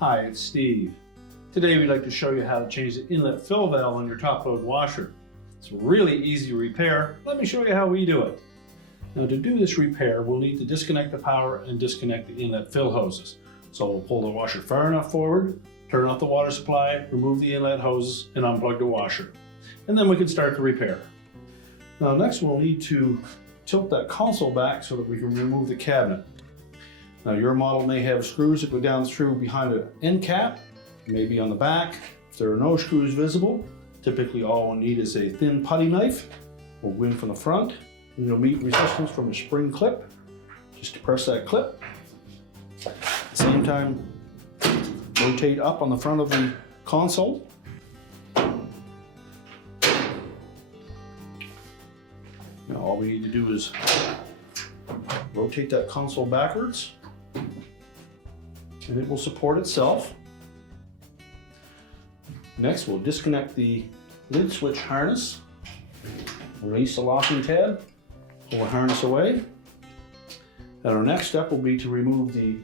Hi, it's Steve. Today we'd like to show you how to change the inlet fill valve on your top load washer. It's really easy to repair. Let me show you how we do it. Now to do this repair, we'll need to disconnect the power and disconnect the inlet fill hoses. So we'll pull the washer far enough forward, turn off the water supply, remove the inlet hoses, and unplug the washer. And then we can start the repair. Now next we'll need to tilt that console back so that we can remove the cabinet. Now your model may have screws that go down through behind the end cap, maybe on the back. If there are no screws visible, typically all we'll need is a thin putty knife. We'll go in from the front, and you'll meet resistance from a spring clip. Just depress that clip. At the same time, rotate up on the front of the console. Now all we need to do is rotate that console backwards, and it will support itself. Next, we'll disconnect the lid switch harness, release the locking tab, pull the harness away. And our next step will be to remove the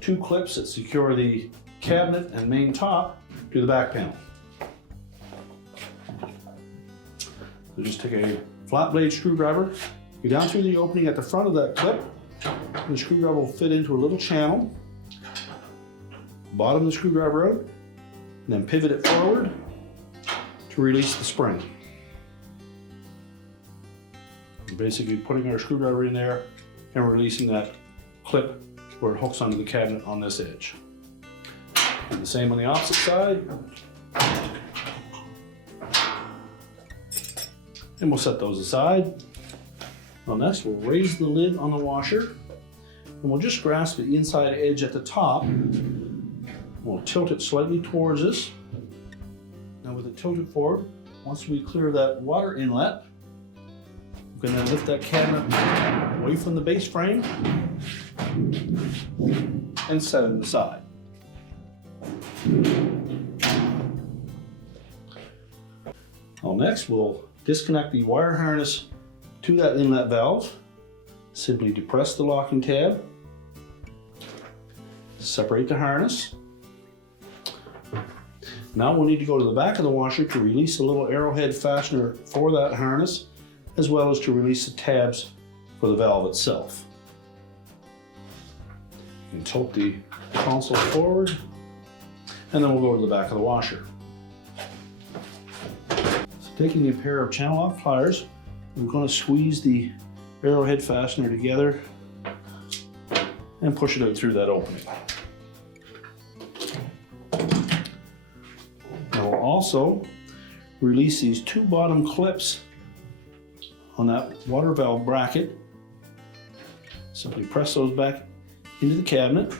two clips that secure the cabinet and main top to the back panel. So just take a flat blade screwdriver, go down through the opening at the front of that clip. The screwdriver will fit into a little channel. Bottom the screwdriver out, and then pivot it forward to release the spring. We're basically putting our screwdriver in there and releasing that clip where it hooks onto the cabinet on this edge. And the same on the opposite side. And we'll set those aside. Now next, we'll raise the lid on the washer, and we'll just grasp the inside edge at the top. We'll tilt it slightly towards us. Now with it tilted forward, once we clear that water inlet, we can then lift that cabinet away from the base frame and set it aside. Well, next we'll disconnect the wire harness to that inlet valve. Simply depress the locking tab, separate the harness. Now we'll need to go to the back of the washer to release the little arrowhead fastener for that harness, as well as to release the tabs for the valve itself. You can tilt the console forward, and then we'll go to the back of the washer. So taking a pair of channel lock pliers, I'm going to squeeze the arrowhead fastener together and push it out through that opening. Now we'll also release these two bottom clips on that water valve bracket. Simply press those back into the cabinet.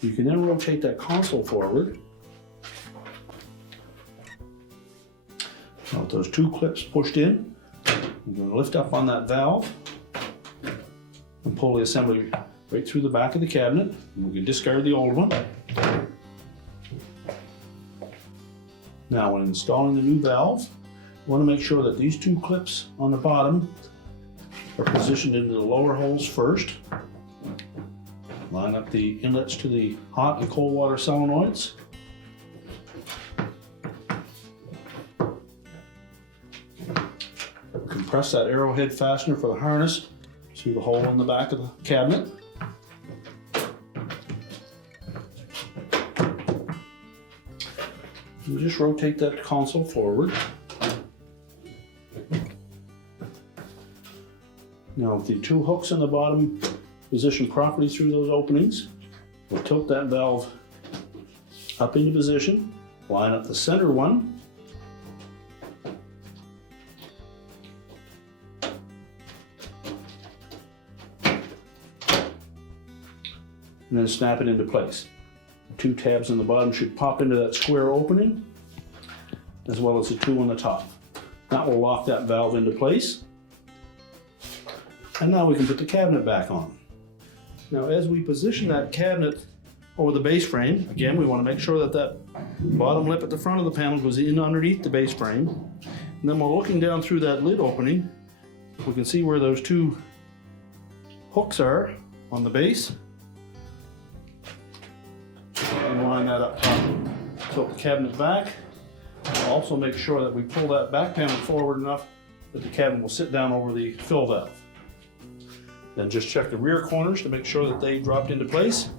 You can then rotate that console forward. Now with those two clips pushed in, I'm going to lift up on that valve and pull the assembly right through the back of the cabinet. And we can discard the old one. Now when installing the new valve, you want to make sure that these two clips on the bottom are positioned into the lower holes first. Line up the inlets to the hot and cold water solenoids. Compress that arrowhead fastener for the harness through the hole in the back of the cabinet. You just rotate that console forward. Now with the two hooks on the bottom positioned properly through those openings, we'll tilt that valve up into position, line up the center one, and then snap it into place. The two tabs on the bottom should pop into that square opening, as well as the two on the top. That will lock that valve into place. And now we can put the cabinet back on. Now as we position that cabinet over the base frame, again we want to make sure that that bottom lip at the front of the panel goes in underneath the base frame. And then we're looking down through that lid opening, we can see where those two hooks are on the base. And line that up top. Tilt the cabinet back. Also make sure that we pull that back panel forward enough that the cabinet will sit down over the fill valve. Then just check the rear corners to make sure that they dropped into place.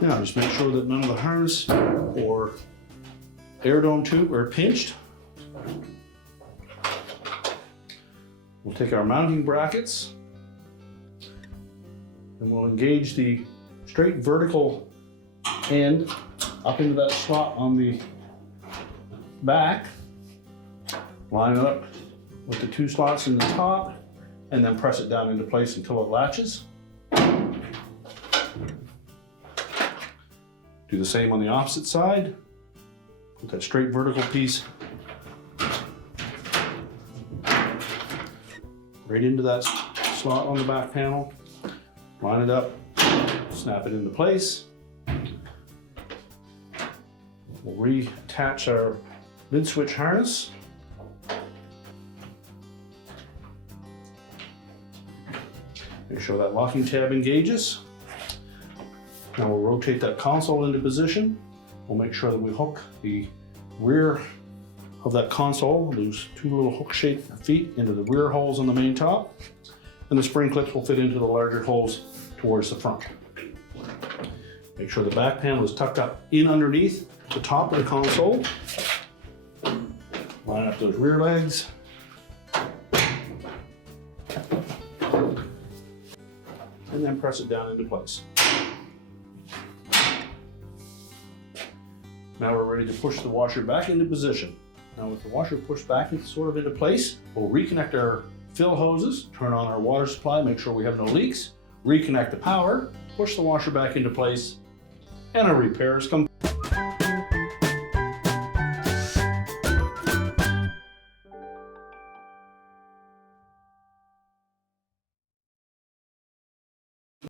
Now just make sure that none of the harness or air dome tube are pinched. We'll take our mounting brackets and we'll engage the straight vertical end up into that slot on the back. Line it up with the two slots in the top and then press it down into place until it latches. Do the same on the opposite side. Put that straight vertical piece right into that slot on the back panel. Line it up, snap it into place. We'll reattach our mid switch harness. Make sure that locking tab engages. Now we'll rotate that console into position. We'll make sure that we hook the rear of that console, those two little hook-shaped feet, into the rear holes on the main top. And the spring clips will fit into the larger holes towards the front. Make sure the back panel is tucked up in underneath the top of the console. Line up those rear legs. And then press it down into place. Now we're ready to push the washer back into position. Now with the washer pushed back sort of into place, we'll reconnect our fill hoses, turn on our water supply, make sure we have no leaks, reconnect the power, push the washer back into place, and our repair is complete.